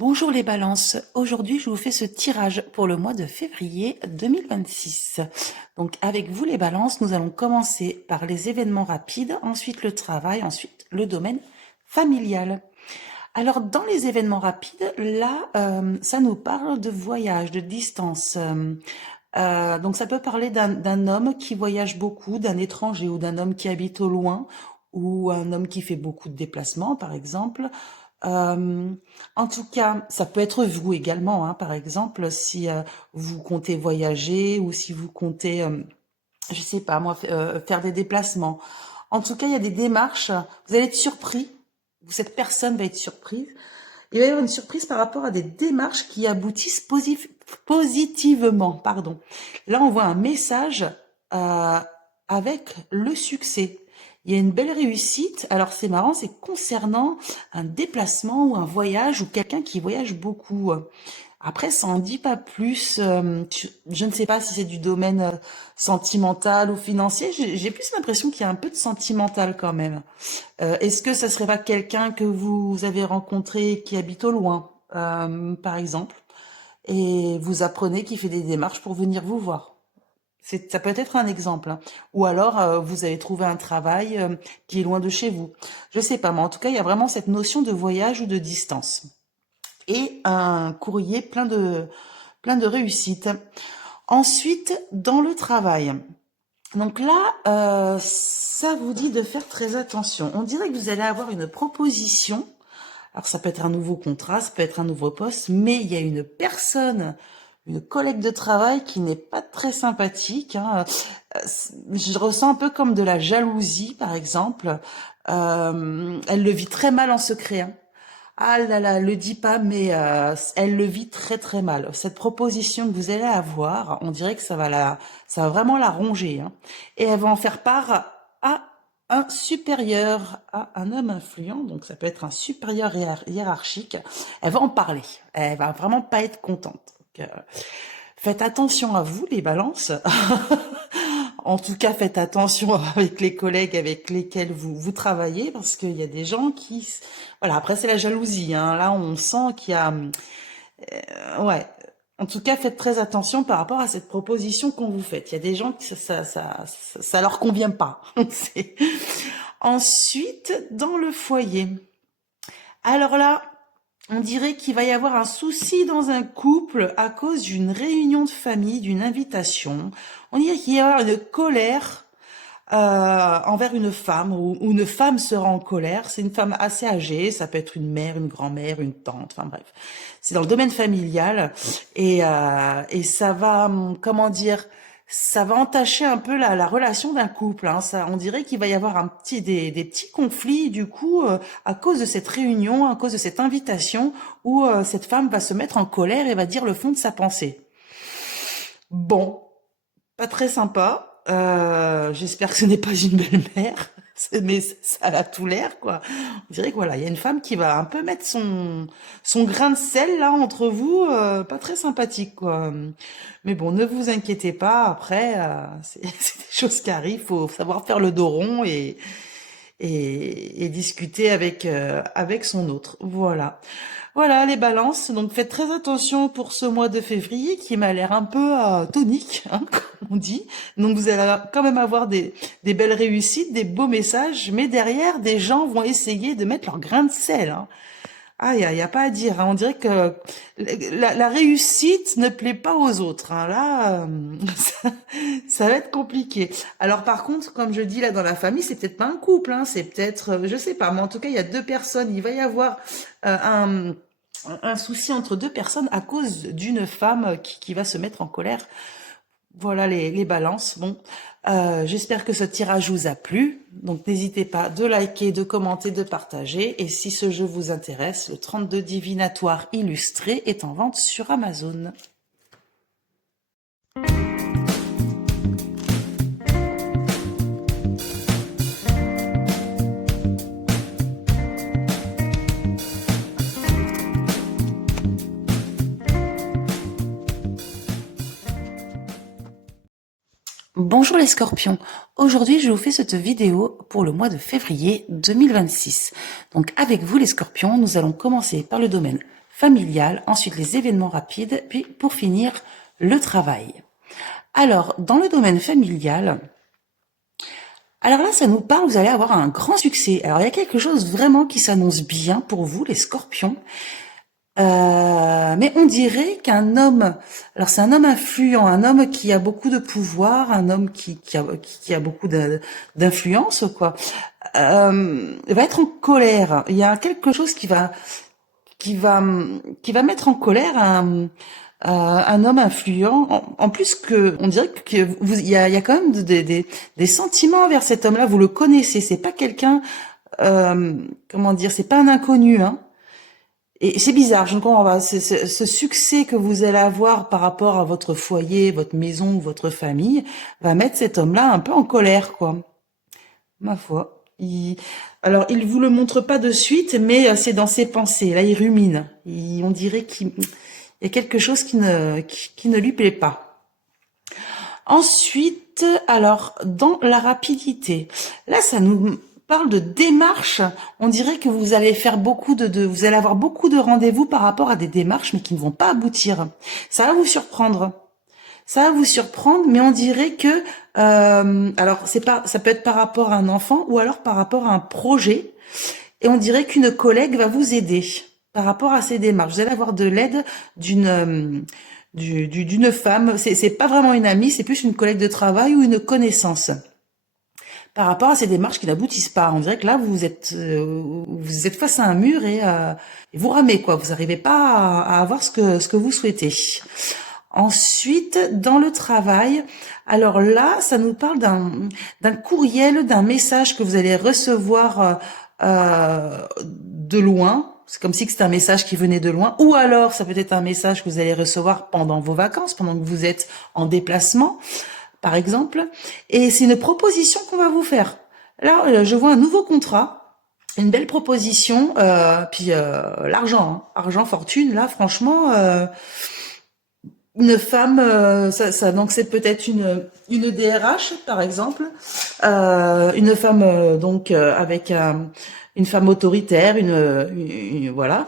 Bonjour les balances, aujourd'hui je vous fais ce tirage pour le mois de février 2026. Donc avec vous les balances, nous allons commencer par les événements rapides, ensuite le travail, ensuite le domaine familial. Alors dans les événements rapides, là ça nous parle de voyage, de distance. Donc ça peut parler d'un homme qui voyage beaucoup, d'un étranger ou d'un homme qui habite au loin ou un homme qui fait beaucoup de déplacements par exemple. Euh, En tout cas, ça peut être vous également, hein, par exemple, si vous comptez voyager ou si vous comptez, je sais pas moi, faire des déplacements. En tout cas, il y a des démarches. Vous allez être surpris. Cette personne va être surprise. Il va y avoir une surprise par rapport à des démarches qui aboutissent positivement. Pardon. Là, on voit un message euh, avec le succès. Il y a une belle réussite. Alors c'est marrant, c'est concernant un déplacement ou un voyage ou quelqu'un qui voyage beaucoup. Après, ça en dit pas plus. Je ne sais pas si c'est du domaine sentimental ou financier. J'ai plus l'impression qu'il y a un peu de sentimental quand même. Est-ce que ça serait pas quelqu'un que vous avez rencontré qui habite au loin, par exemple, et vous apprenez qu'il fait des démarches pour venir vous voir? Ça peut être un exemple, hein. Ou alors, vous avez trouvé un travail qui est loin de chez vous. Je sais pas, mais en tout cas, il y a vraiment cette notion de voyage ou de distance. Et un courrier plein de réussite. Ensuite, dans le travail. Donc là, ça vous dit de faire très attention. On dirait que vous allez avoir une proposition. Alors ça peut être un nouveau contrat, ça peut être un nouveau poste, mais il y a une personne, une collègue de travail qui n'est pas très sympathique, hein. Je ressens un peu comme de la jalousie, par exemple. Elle le vit très mal en secret, hein. Ah là là, le dit pas, mais elle le vit très très mal. Cette proposition que vous allez avoir, on dirait que ça va vraiment la ronger, hein. Et elle va en faire part à un supérieur, à un homme influent, donc ça peut être un supérieur hiérarchique. Elle va en parler. Elle va vraiment pas être contente. Donc, faites attention à vous, les balances. En tout cas, faites attention avec les collègues avec lesquels vous travaillez, parce qu'il y a des gens qui... Voilà, après c'est la jalousie, hein. Là, on sent qu'il y a... ouais. En tout cas, faites très attention par rapport à cette proposition qu'on vous fait. Il y a des gens qui ça leur convient pas. Ensuite, dans le foyer. Alors là, on dirait qu'il va y avoir un souci dans un couple à cause d'une réunion de famille, d'une invitation. On dirait qu'il va y avoir une colère envers une femme, ou une femme sera en colère. C'est une femme assez âgée, ça peut être une mère, une grand-mère, une tante, enfin bref. C'est dans le domaine familial et ça va, comment dire, ça va entacher un peu la relation d'un couple, hein. Ça, on dirait qu'il va y avoir des petits conflits du coup à cause de cette réunion, à cause de cette invitation où cette femme va se mettre en colère et va dire le fond de sa pensée. Bon, pas très sympa. J'espère que ce n'est pas une belle-mère. Mais ça a tout l'air, quoi. On dirait que voilà, il y a une femme qui va un peu mettre son grain de sel là entre vous, pas très sympathique, quoi. Mais bon, ne vous inquiétez pas. Après, c'est des choses qui arrivent. Faut savoir faire le dos rond et discuter avec son autre. Voilà. Voilà les balances. Donc faites très attention pour ce mois de février qui m'a l'air un peu tonique, hein, comme on dit. Donc vous allez quand même avoir des belles réussites, des beaux messages, mais derrière, des gens vont essayer de mettre leur grain de sel, hein. Ah, y a pas à dire, hein. On dirait que la réussite ne plaît pas aux autres, hein. Là, ça, ça va être compliqué. Alors par contre, comme je dis là dans la famille, c'est peut-être pas un couple, hein. C'est peut-être, je sais pas, mais en tout cas, il y a deux personnes. Il va y avoir un souci entre deux personnes à cause d'une femme qui va se mettre en colère. Voilà les balances. Bon, j'espère que ce tirage vous a plu. Donc n'hésitez pas de liker, de commenter, de partager. Et si ce jeu vous intéresse, le 32 divinatoire illustré est en vente sur Amazon. Bonjour les scorpions, aujourd'hui je vous fais cette vidéo pour le mois de février 2026. Donc avec vous les scorpions, nous allons commencer par le domaine familial, ensuite les événements rapides, puis pour finir, le travail. Alors, dans le domaine familial, alors là, ça nous parle, vous allez avoir un grand succès. Alors, il y a quelque chose vraiment qui s'annonce bien pour vous, les scorpions. Mais on dirait qu'un homme, alors c'est un homme influent, un homme qui a beaucoup de pouvoir, un homme qui a beaucoup d'influence, quoi, va être en colère. Il y a quelque chose qui va, qui va mettre en colère un homme influent. En plus que, on dirait que il y a quand même des sentiments vers cet homme-là. Vous le connaissez. C'est pas quelqu'un, comment dire, c'est pas un inconnu, hein. Et c'est bizarre, je ne comprends pas. Ce succès que vous allez avoir par rapport à votre foyer, votre maison, votre famille, va mettre cet homme-là un peu en colère, quoi. Ma foi. Alors, il vous le montre pas de suite, mais c'est dans ses pensées. Là, il rumine. On dirait qu'il y a quelque chose qui ne lui plaît pas. Ensuite, alors, dans la rapidité, là, ça nous parle de démarches. On dirait que vous allez faire vous allez avoir beaucoup de rendez-vous par rapport à des démarches, mais qui ne vont pas aboutir. Ça va vous surprendre. Ça va vous surprendre, mais on dirait que, alors ça peut être par rapport à un enfant ou alors par rapport à un projet, et on dirait qu'une collègue va vous aider par rapport à ces démarches. Vous allez avoir de l'aide d'une femme. C'est pas vraiment une amie, c'est plus une collègue de travail ou une connaissance. Par rapport à ces démarches qui n'aboutissent pas, on dirait que là vous êtes face à un mur et vous ramez, quoi. Vous n'arrivez pas à avoir ce que vous souhaitez. Ensuite, dans le travail, alors là, ça nous parle d'un courriel, d'un message que vous allez recevoir de loin. C'est comme si c'était un message qui venait de loin. Ou alors, ça peut être un message que vous allez recevoir pendant vos vacances, pendant que vous êtes en déplacement, par exemple. Et c'est une proposition qu'on va vous faire. Là, je vois un nouveau contrat, une belle proposition, puis l'argent, hein, argent, fortune. Là, franchement... une femme, donc c'est peut-être une DRH par exemple, une femme donc avec une femme autoritaire, voilà,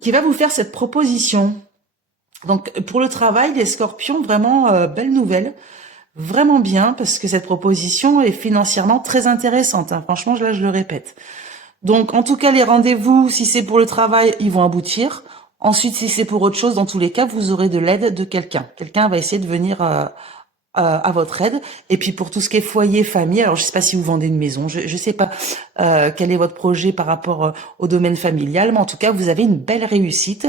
qui va vous faire cette proposition. Donc pour le travail, les Scorpions, vraiment belle nouvelle, vraiment bien parce que cette proposition est financièrement très intéressante. Hein. Franchement, là je le répète. Donc, en tout cas, les rendez-vous, si c'est pour le travail, ils vont aboutir. Ensuite, si c'est pour autre chose, dans tous les cas, vous aurez de l'aide de quelqu'un. Quelqu'un va essayer de venir à votre aide. Et puis pour tout ce qui est foyer, famille, alors je sais pas si vous vendez une maison, je sais pas quel est votre projet par rapport au domaine familial, mais en tout cas, vous avez une belle réussite,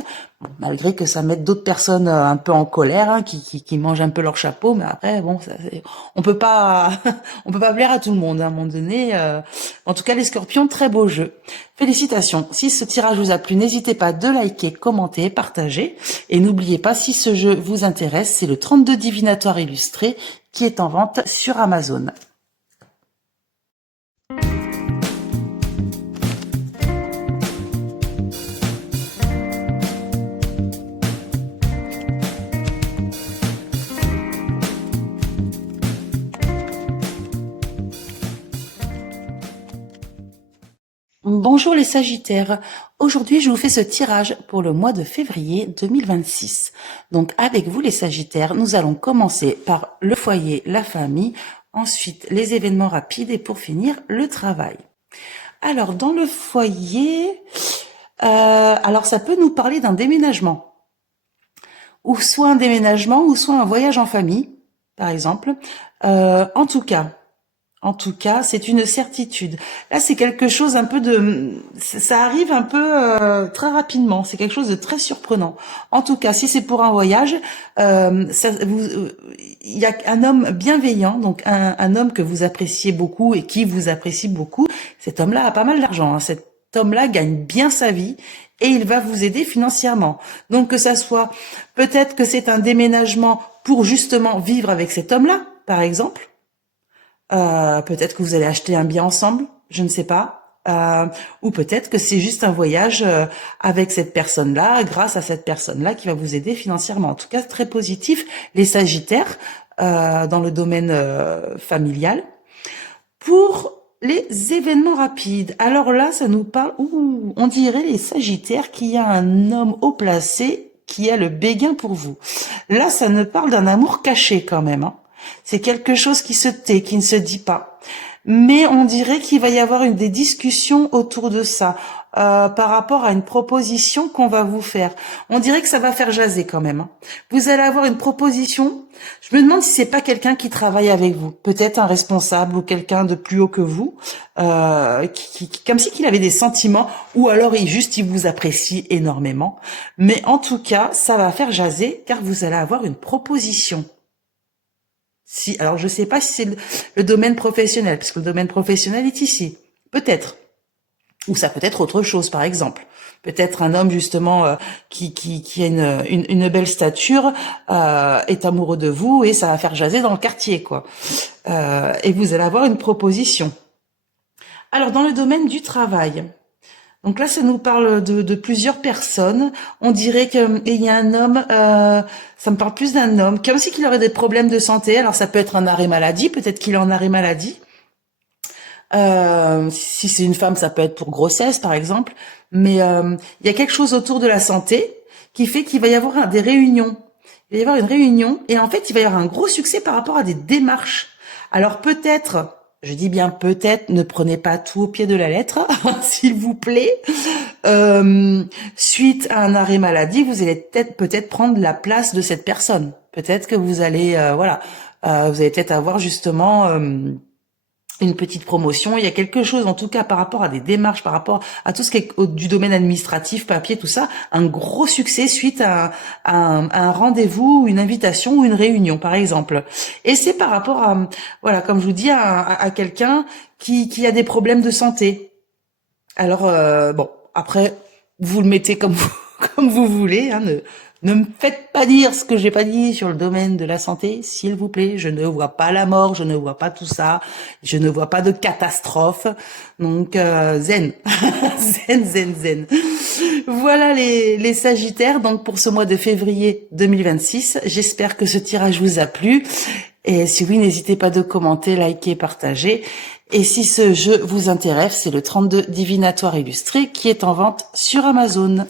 malgré que ça mette d'autres personnes un peu en colère, hein, qui mangent un peu leur chapeau, mais après, bon, on peut pas on peut pas plaire à tout le monde, hein, à un moment donné. En tout cas, les Scorpions, très beau jeu. Félicitations. Si ce tirage vous a plu, n'hésitez pas de liker, commenter, partager. Et n'oubliez pas, si ce jeu vous intéresse, c'est le 32 divinatoire illustré qui est en vente sur Amazon. Bonjour les Sagittaires, aujourd'hui je vous fais ce tirage pour le mois de février 2026. Donc avec vous les Sagittaires, nous allons commencer par le foyer, la famille, ensuite les événements rapides et pour finir le travail. Alors dans le foyer, alors ça peut nous parler d'un déménagement, ou soit un déménagement ou soit un voyage en famille, par exemple. En tout cas, c'est une certitude. Là, c'est quelque chose un peu ça arrive un peu très rapidement. C'est quelque chose de très surprenant. En tout cas, si c'est pour un voyage, il y a un homme bienveillant, donc un homme que vous appréciez beaucoup et qui vous apprécie beaucoup. Cet homme-là a pas mal d'argent. Hein. Cet homme-là gagne bien sa vie et il va vous aider financièrement. Donc que ça soit, peut-être que c'est un déménagement pour justement vivre avec cet homme-là, par exemple. Peut-être que vous allez acheter un bien ensemble, je ne sais pas. Ou peut-être que c'est juste un voyage avec cette personne-là, grâce à cette personne-là qui va vous aider financièrement. En tout cas, très positif, les Sagittaires, dans le domaine familial. Pour Les événements rapides. Alors là, ça nous parle, on dirait les Sagittaires qu'il y a un homme haut placé qui a le béguin pour vous. Là, ça ne parle d'un amour caché quand même, hein. C'est quelque chose qui se tait, qui ne se dit pas. Mais on dirait qu'il va y avoir des discussions autour de ça, par rapport à une proposition qu'on va vous faire. On dirait que ça va faire jaser quand même, hein. Vous allez avoir une proposition. Je me demande si c'est pas quelqu'un qui travaille avec vous, peut-être un responsable ou quelqu'un de plus haut que vous, comme si qu'il avait des sentiments, ou alors il vous apprécie énormément. Mais en tout cas, ça va faire jaser car vous allez avoir une proposition. Si, alors je sais pas si c'est le domaine professionnel, parce que le domaine professionnel est ici. Peut-être. Ou ça peut être autre chose, par exemple. Peut-être un homme justement qui a une belle stature est amoureux de vous et ça va faire jaser dans le quartier, quoi. Et vous allez avoir une proposition. Alors dans le domaine du travail, donc là ça nous parle de plusieurs personnes. On dirait qu'il y a un homme, ça me parle plus d'un homme, comme si qu'il aurait des problèmes de santé. Alors ça peut être un arrêt maladie, peut-être qu'il est en arrêt maladie. Si c'est une femme, ça peut être pour grossesse, par exemple. Mais il y a quelque chose autour de la santé qui fait qu'il va y avoir des réunions. Il va y avoir une réunion et en fait, il va y avoir un gros succès par rapport à des démarches. Alors peut-être, je dis bien peut-être, ne prenez pas tout au pied de la lettre, s'il vous plaît. Suite à un arrêt maladie, vous allez peut-être prendre la place de cette personne. Peut-être que vous allez, vous allez peut-être avoir justement une petite promotion. Il y a quelque chose, en tout cas, par rapport à des démarches, par rapport à tout ce qui est du domaine administratif, papier, tout ça, un gros succès suite à un rendez-vous, une invitation ou une réunion, par exemple. Et c'est par rapport à, voilà, comme je vous dis, à quelqu'un qui a des problèmes de santé. Alors, bon, après, vous le mettez comme vous, comme vous voulez, hein, ne me faites pas dire ce que j'ai pas dit sur le domaine de la santé, s'il vous plaît. Je ne vois pas la mort, je ne vois pas tout ça, je ne vois pas de catastrophe. Donc zen, zen, zen, zen. Voilà les Sagittaires. Donc pour ce mois de février 2026, j'espère que ce tirage vous a plu. Et si oui, n'hésitez pas de commenter, liker, partager. Et si ce jeu vous intéresse, c'est le 32 divinatoire illustré qui est en vente sur Amazon.